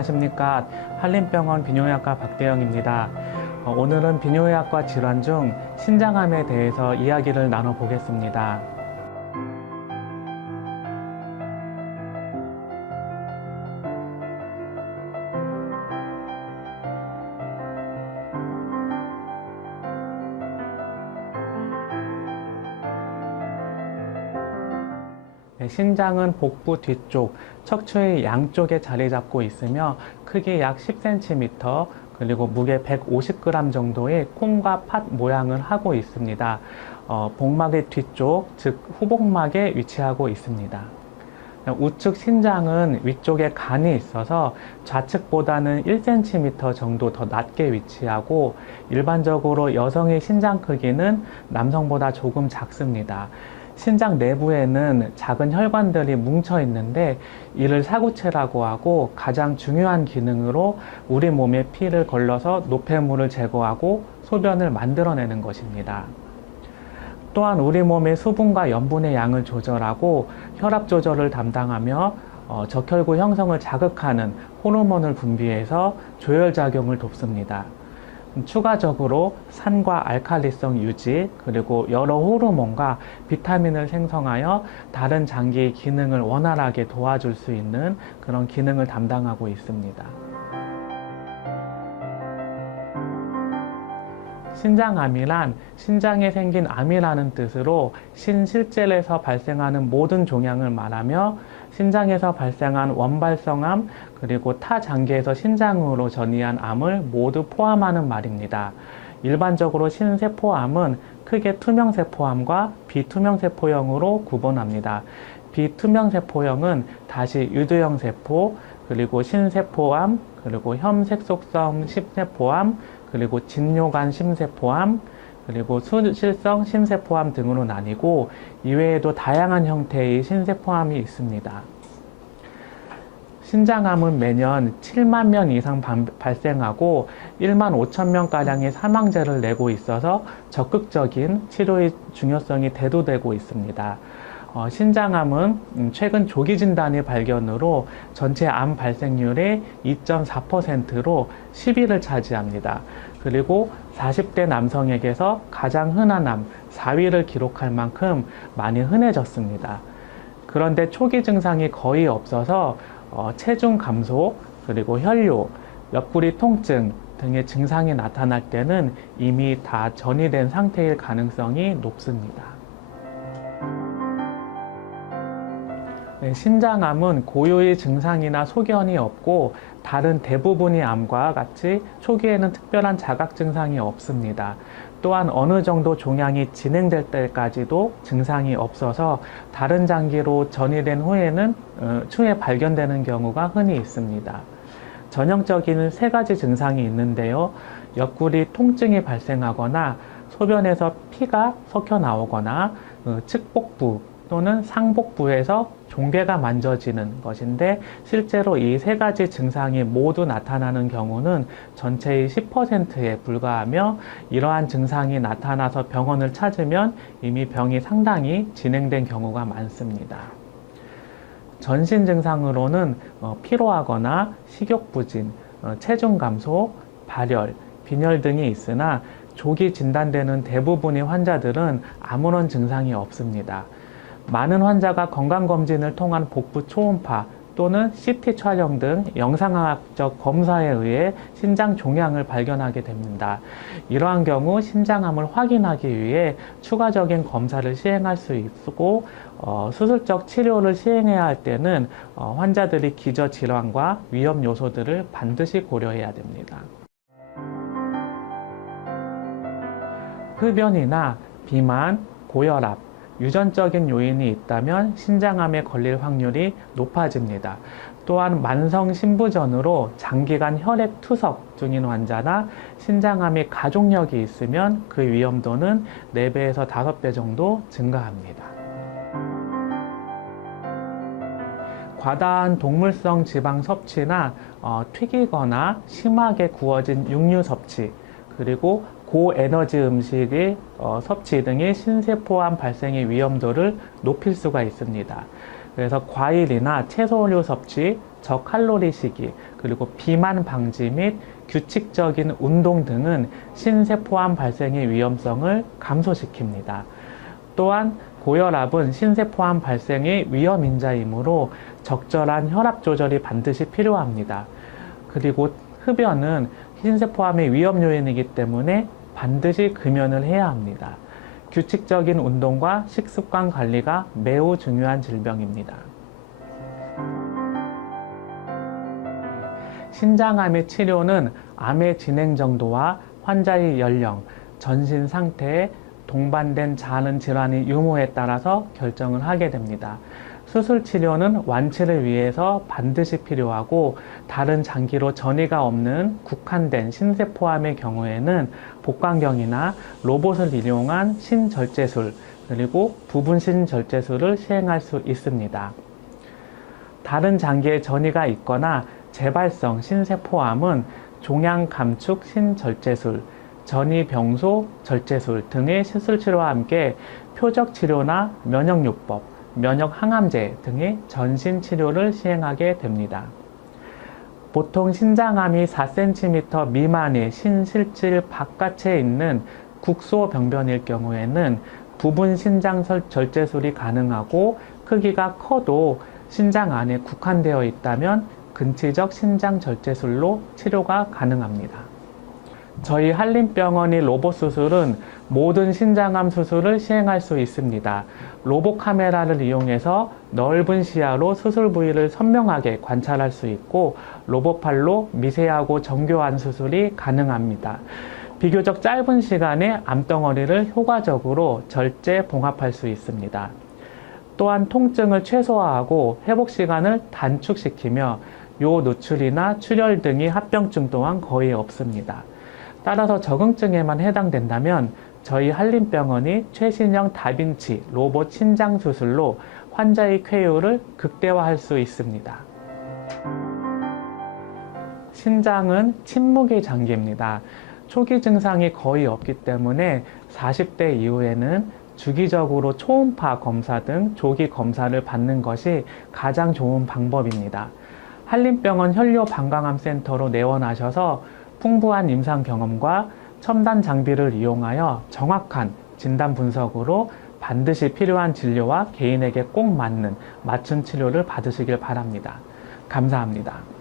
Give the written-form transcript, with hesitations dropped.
안녕하십니까. 한림병원 비뇨기과 박대영입니다. 오늘은 비뇨기과 질환 중 신장암에 대해서 이야기를 나눠보겠습니다. 신장은 복부 뒤쪽, 척추의 양쪽에 자리 잡고 있으며 크기 약 10cm, 그리고 무게 150g 정도의 콩과 팥 모양을 하고 있습니다. 복막의 뒤쪽, 즉 후복막에 위치하고 있습니다. 우측 신장은 위쪽에 간이 있어서 좌측보다는 1cm 정도 더 낮게 위치하고 일반적으로 여성의 신장 크기는 남성보다 조금 작습니다. 신장 내부에는 작은 혈관들이 뭉쳐 있는데 이를 사구체라고 하고 가장 중요한 기능으로 우리 몸에 피를 걸러서 노폐물을 제거하고 소변을 만들어내는 것입니다. 또한 우리 몸의 수분과 염분의 양을 조절하고 혈압 조절을 담당하며 적혈구 형성을 자극하는 호르몬을 분비해서 조혈작용을 돕습니다. 추가적으로 산과 알칼리성 유지, 그리고 여러 호르몬과 비타민을 생성하여 다른 장기의 기능을 원활하게 도와줄 수 있는 그런 기능을 담당하고 있습니다. 신장암이란 신장에 생긴 암이라는 뜻으로 신실젤에서 발생하는 모든 종양을 말하며 신장에서 발생한 원발성암 그리고 타 장기에서 신장으로 전이한 암을 모두 포함하는 말입니다. 일반적으로 신세포암은 크게 투명세포암과 비투명세포형으로 구분합니다. 비투명세포형은 다시 유두형 세포, 그리고 신세포암, 그리고 혐색속성 심세포암, 그리고 진뇨간 심세포암, 그리고 수실성 심세포암 등으로 나뉘고 이외에도 다양한 형태의 신세포암이 있습니다. 신장암은 매년 7만 명 이상 발생하고 1만 5천 명가량의 사망자를 내고 있어서 적극적인 치료의 중요성이 대두되고 있습니다. 신장암은 최근 조기 진단의 발견으로 전체 암 발생률의 2.4%로 10위를 차지합니다. 그리고 40대 남성에게서 가장 흔한 암 4위를 기록할 만큼 많이 흔해졌습니다. 그런데 초기 증상이 거의 없어서 체중 감소, 그리고 혈뇨, 옆구리 통증 등의 증상이 나타날 때는 이미 다 전이된 상태일 가능성이 높습니다. 신장암은 고유의 증상이나 소견이 없고 다른 대부분의 암과 같이 초기에는 특별한 자각 증상이 없습니다. 또한 어느 정도 종양이 진행될 때까지도 증상이 없어서 다른 장기로 전이된 후에는 추후에 발견되는 경우가 흔히 있습니다. 전형적인 3가지 증상이 있는데요. 옆구리 통증이 발생하거나 소변에서 피가 섞여 나오거나 측복부 또는 상복부에서 종괴가 만져지는 것인데 실제로 이 3가지 증상이 모두 나타나는 경우는 전체의 10%에 불과하며 이러한 증상이 나타나서 병원을 찾으면 이미 병이 상당히 진행된 경우가 많습니다. 전신 증상으로는 피로하거나 식욕부진, 체중 감소, 발열, 빈혈 등이 있으나 조기 진단되는 대부분의 환자들은 아무런 증상이 없습니다. 많은 환자가 건강검진을 통한 복부 초음파 또는 CT 촬영 등 영상학적 검사에 의해 신장 종양을 발견하게 됩니다. 이러한 경우 신장암을 확인하기 위해 추가적인 검사를 시행할 수 있고 수술적 치료를 시행해야 할 때는 환자들이 기저질환과 위험 요소들을 반드시 고려해야 됩니다. 흡연이나 비만, 고혈압, 유전적인 요인이 있다면 신장암에 걸릴 확률이 높아집니다. 또한 만성 신부전으로 장기간 혈액 투석 중인 환자나 신장암의 가족력이 있으면 그 위험도는 4배에서 5배 정도 증가합니다. 과다한 동물성 지방 섭취나 튀기거나 심하게 구워진 육류 섭취, 그리고 고에너지 음식의 섭취 등의 신세포암 발생의 위험도를 높일 수가 있습니다. 그래서 과일이나 채소류 섭취, 저칼로리 식이, 그리고 비만 방지 및 규칙적인 운동 등은 신세포암 발생의 위험성을 감소시킵니다. 또한 고혈압은 신세포암 발생의 위험 인자이므로 적절한 혈압 조절이 반드시 필요합니다. 그리고 흡연은 신세포암의 위험 요인이기 때문에 반드시 금연을 해야 합니다. 규칙적인 운동과 식습관 관리가 매우 중요한 질병입니다. 신장암의 치료는 암의 진행 정도와 환자의 연령, 전신 상태에 동반된 다른 질환의 유무에 따라서 결정을 하게 됩니다. 수술 치료는 완치를 위해서 반드시 필요하고 다른 장기로 전이가 없는 국한된 신세포암의 경우에는 복강경이나 로봇을 이용한 신절제술 그리고 부분 신절제술을 시행할 수 있습니다. 다른 장기에 전이가 있거나 재발성 신세포암은 종양 감축 신절제술, 전이병소 절제술 등의 시술치료와 함께 표적 치료나 면역요법, 면역항암제 등의 전신치료를 시행하게 됩니다. 보통 신장암이 4cm 미만의 신실질 바깥에 있는 국소병변일 경우에는 부분 신장 절제술이 가능하고 크기가 커도 신장 안에 국한되어 있다면 근치적 신장 절제술로 치료가 가능합니다. 저희 한림병원의 로봇 수술은 모든 신장암 수술을 시행할 수 있습니다. 로봇 카메라를 이용해서 넓은 시야로 수술 부위를 선명하게 관찰할 수 있고 로봇팔로 미세하고 정교한 수술이 가능합니다. 비교적 짧은 시간에 암덩어리를 효과적으로 절제 봉합할 수 있습니다. 또한 통증을 최소화하고 회복 시간을 단축시키며 요 노출이나 출혈 등의 합병증 또한 거의 없습니다. 따라서 적응증에만 해당된다면 저희 한림병원이 최신형 다빈치 로봇 신장 수술로 환자의 쾌유를 극대화할 수 있습니다. 신장은 침묵의 장기입니다. 초기 증상이 거의 없기 때문에 40대 이후에는 주기적으로 초음파 검사 등 조기 검사를 받는 것이 가장 좋은 방법입니다. 한림병원 혈뇨방광암센터로 내원하셔서 풍부한 임상 경험과 첨단 장비를 이용하여 정확한 진단 분석으로 반드시 필요한 진료와 개인에게 꼭 맞는 맞춤 치료를 받으시길 바랍니다. 감사합니다.